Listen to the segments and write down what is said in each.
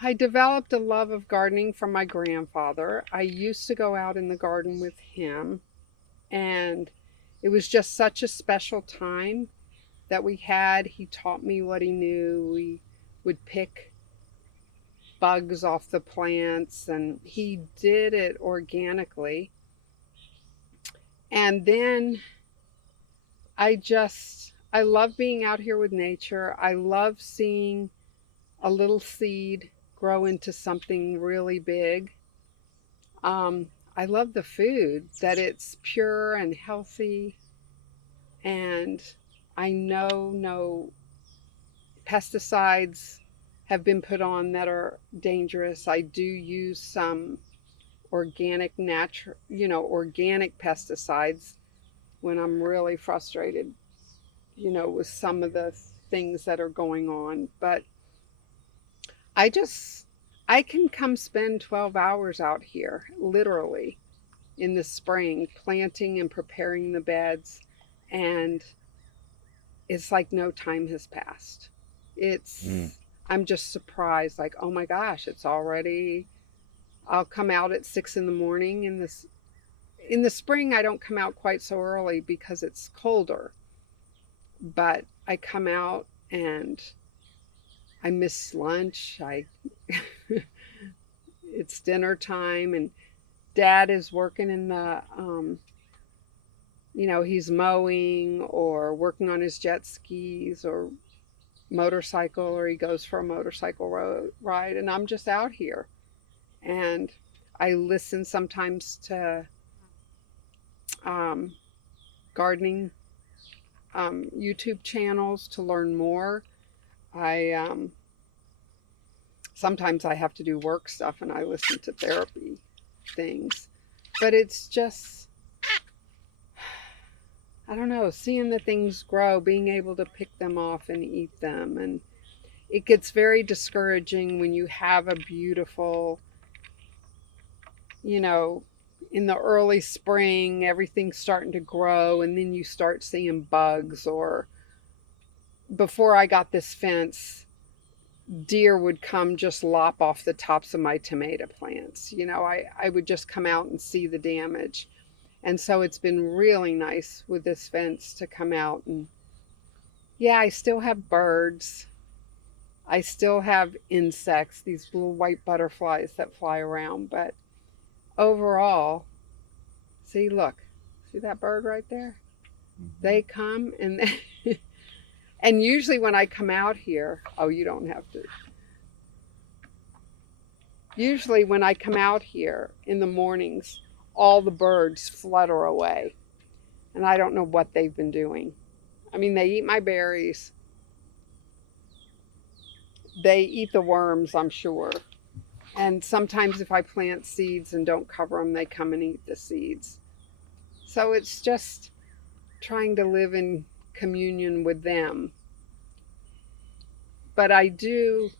I developed a love of gardening from my grandfather. I used to go out in the garden with him, and it was just such a special time that we had. He taught me what he knew. We would pick bugs off the plants, and he did it organically. And then I love being out here with nature. I love seeing a little seed grow into something really big. I love the food, that it's pure and healthy, and I know no pesticides have been put on that are dangerous. I do use some organic pesticides when I'm really frustrated, with some of the things that are going on. But I just, I can come spend 12 hours out here, literally, in the spring, planting and preparing the beds. And it's like no time has passed. Mm. I'm just surprised, like, oh my gosh, it's already, I'll come out at 6 in the morning in the spring. I don't come out quite so early because it's colder, but I come out and I miss lunch. It's dinner time, and dad is working in the, he's mowing or working on his jet skis or motorcycle, or he goes for a motorcycle ride, and I'm just out here. And I listen sometimes to um, gardening YouTube channels to learn more. I Sometimes I have to do work stuff and I listen to therapy things. But it's just, I don't know, seeing the things grow, being able to pick them off and eat them. And it gets very discouraging when you have a beautiful, you know, in the early spring, everything's starting to grow, and then you start seeing bugs. Or before I got this fence, deer would come just lop off the tops of my tomato plants. I would just come out and see the damage. And so it's been really nice with this fence to come out. And yeah, I still have birds. I still have insects, these little white butterflies that fly around. But overall, see, look, see that bird right there? Mhm. They come and and usually when I come out here, oh, you don't have to. Usually when I come out here in the mornings, all the birds flutter away, and I don't know what they've been doing. I mean, they eat my berries. They eat the worms, I'm sure. And sometimes if I plant seeds and don't cover them, they come and eat the seeds. So it's just trying to live in communion with them. But I do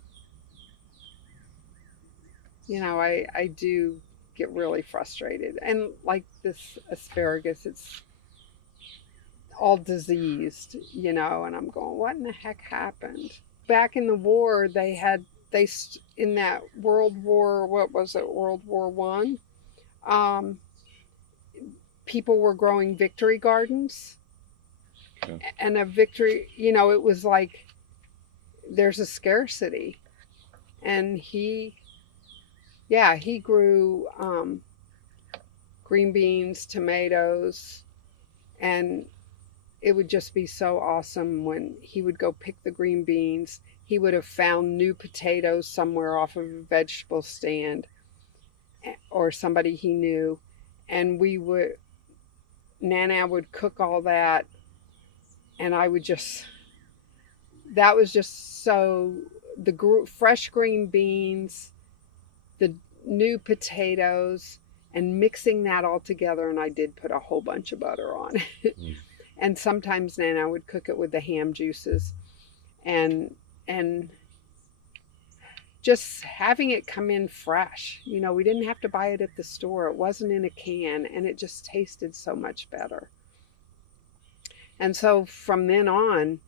get really frustrated. And like this asparagus, it's all diseased, and I'm going, what in the heck happened? Back in the war, in that World War, what was it, World War I, um, people were growing victory gardens. Yeah. And a victory, it was like there's a scarcity. And he grew green beans, tomatoes, and it would just be so awesome when he would go pick the green beans. He would have found new potatoes somewhere off of a vegetable stand, or somebody he knew, and Nana would cook all that, and I would just, that was just so, fresh green beans, the new potatoes, and mixing that all together. And I did put a whole bunch of butter on it. Mm. And sometimes Nana would cook it with the ham juices, and and just having it come in fresh. We didn't have to buy it at the store. It wasn't in a can, and it just tasted so much better. And so from then on,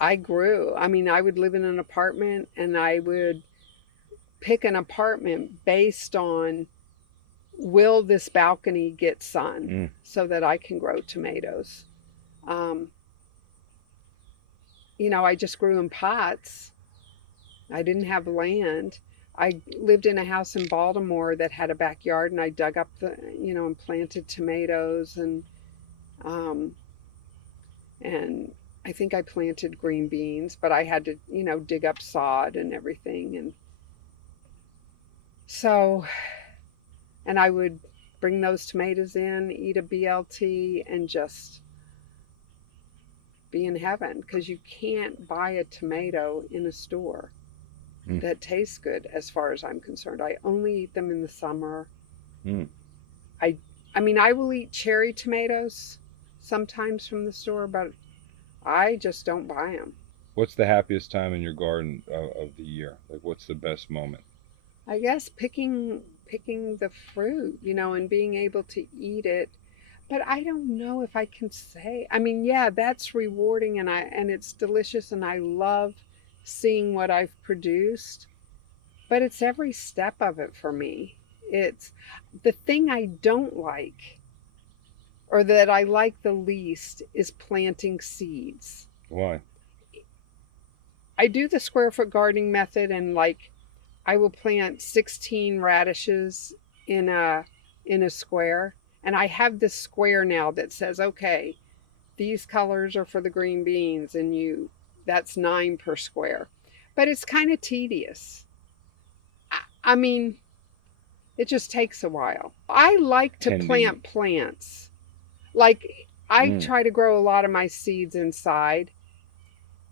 I grew. I mean, I would live in an apartment, and I would pick an apartment based on, will this balcony get sun so that I can grow tomatoes? I just grew in pots. I didn't have land. I lived in a house in Baltimore that had a backyard, and I dug up and planted tomatoes, um, and I think I planted green beans, but I had to, dig up sod and everything. And so, and I would bring those tomatoes in, eat a BLT, and just be in heaven, because you can't buy a tomato in a store that tastes good as far as I'm concerned. I only eat them in the summer. I mean, I will eat cherry tomatoes sometimes from the store, but I just don't buy them. What's the happiest time in your garden of the year? Like, what's the best moment? I guess picking the fruit, and being able to eat it. But I don't know if I can say. I mean, yeah, that's rewarding, and it's delicious, and I love seeing what I've produced. But it's every step of it for me. It's the thing I don't like, or that I like the least, is planting seeds. Why? I do the square foot gardening method, and I will plant 16 radishes in a square. And I have this square now that says, okay, these colors are for the green beans, and that's 9 per square. But it's kind of tedious. I mean, it just takes a while. I like to plant plants. I try to grow a lot of my seeds inside.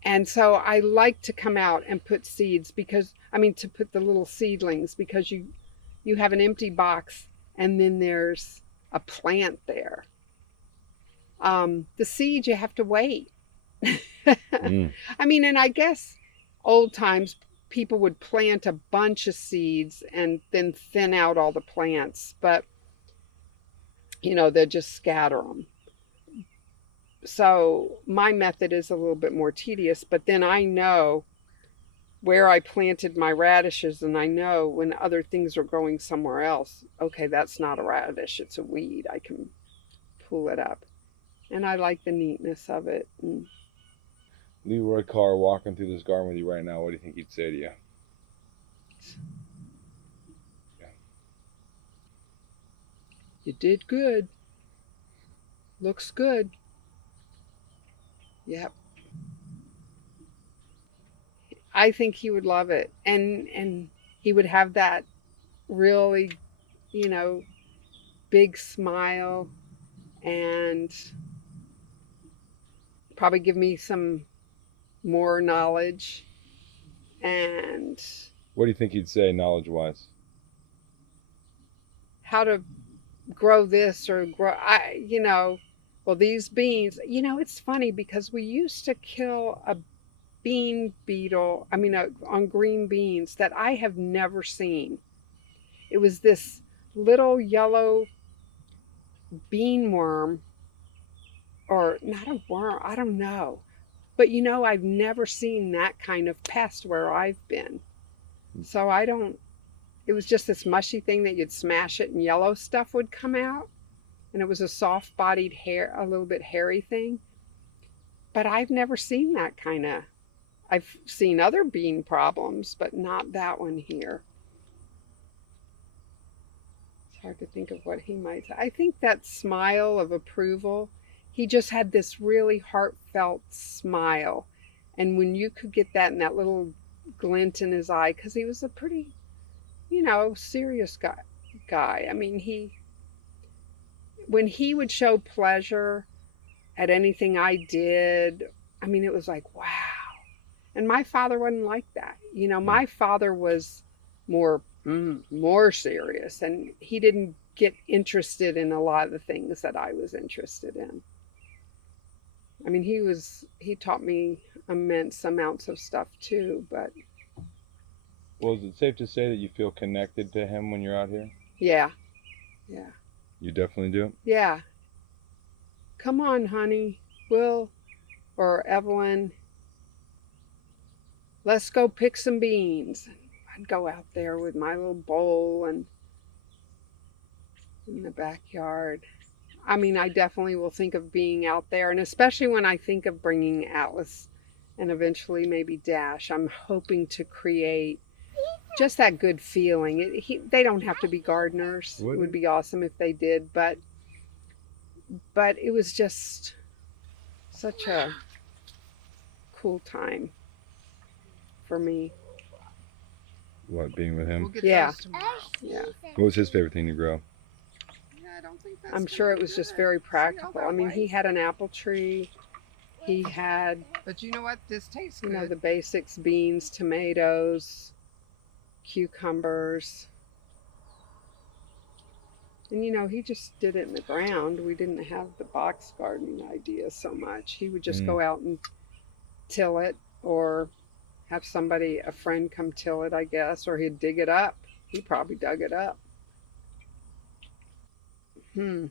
And so I like to come out and put seeds to put the little seedlings, because you have an empty box and then there's a plant there. The seeds, you have to wait. I mean, and I guess old times people would plant a bunch of seeds and then thin out all the plants, but they'd just scatter them. So my method is a little bit more tedious, but then I know where I planted my radishes, and I know when other things are growing somewhere else, okay, that's not a radish, it's a weed. I can pull it up. And I like the neatness of it. And Leroy Carr walking through this garden with you right now, what do you think he'd say to you? Yeah. You did good. Looks good. Yep. I think he would love it. And he would have that really, big smile, and probably give me some more knowledge. And what do you think he'd say knowledge-wise? How to grow this or grow, well, these beans, it's funny because we used to kill a bean beetle, on green beans, that I have never seen. It was this little yellow bean worm, or not a worm, I don't know. But I've never seen that kind of pest where I've been. So it was just this mushy thing that you'd smash it and yellow stuff would come out. And it was a soft-bodied hair, a little bit hairy thing. But I've never seen that kind of. I've seen other bean problems, but not that one here. It's hard to think of what he might say. I think that smile of approval, he just had this really heartfelt smile. And when you could get that in that little glint in his eye, because he was a pretty, serious guy. I mean, when he would show pleasure at anything I did, it was like, wow. And my father wasn't like that. My father was more serious, and he didn't get interested in a lot of the things that I was interested in. He taught me immense amounts of stuff too, but. Well, is it safe to say that you feel connected to him when you're out here? Yeah. You definitely do? Yeah. Come on, honey. Will or Evelyn, let's go pick some beans. I'd go out there with my little bowl and in the backyard. I mean, I definitely will think of being out there, and especially when I think of bringing Atlas and eventually maybe Dash, I'm hoping to create just that good feeling. They don't have to be gardeners. It would be awesome if they did, but it was just such a cool time for me. What, being with him? We'll get those tomorrow. Yeah. What was his favorite thing to grow? I'm sure it was just very practical. I mean, he had an apple tree. He had, But you know what? This tastes you good. know, the basics: beans, tomatoes, cucumbers. And, you know, he just did it in the ground. We didn't have the box gardening idea so much. He would just go out and till it, or have somebody, a friend, come till it, I guess, or he'd dig it up. He probably dug it up. I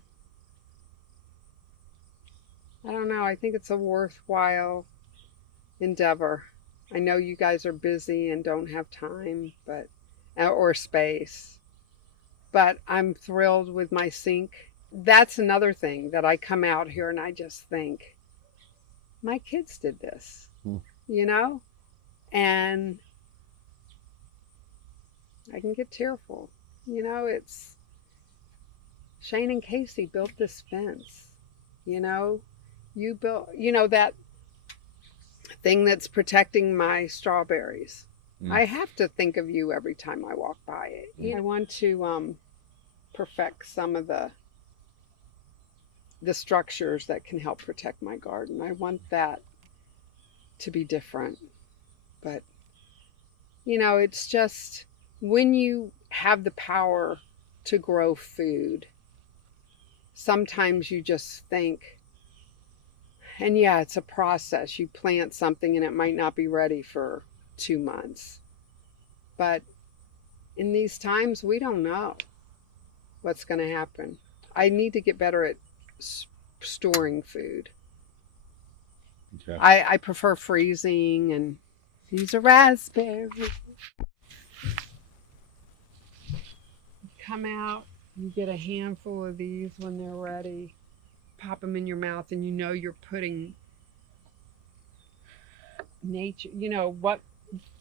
don't know. I think it's a worthwhile endeavor. I know you guys are busy and don't have time, but or space. But I'm thrilled with my sink. That's another thing that I come out here and I just think, my kids did this, you know? And I can get tearful. You know, it's Shane and Casey built this fence. You know, you built, you know, that thing that's protecting my strawberries. I have to think of you every time I walk by it. I want to perfect some of the structures that can help protect my garden. I want that to be different. But, you know, it's just when you have the power to grow food, sometimes you just think, and yeah, it's a process. You plant something and it might not be ready for 2 months. But in these times, we don't know what's going to happen. I need to get better at storing food. Okay. I prefer freezing, and these are raspberries. Come out, you get a handful of these when they're ready. Pop them in your mouth, and you know you're putting nature, you know, what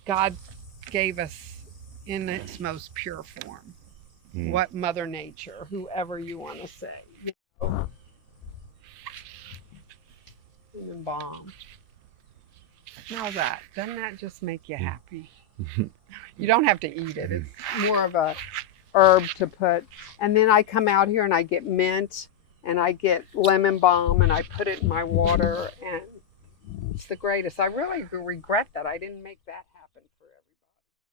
God gave us in its most pure form. What Mother Nature, whoever you want to say, you know. And then balm. Smell that. Doesn't that just make you happy? You don't have to eat it. It's more of a herb to put. And then I come out here and I get mint and I get lemon balm and I put it in my water, and it's the greatest. I really regret that I didn't make that happen.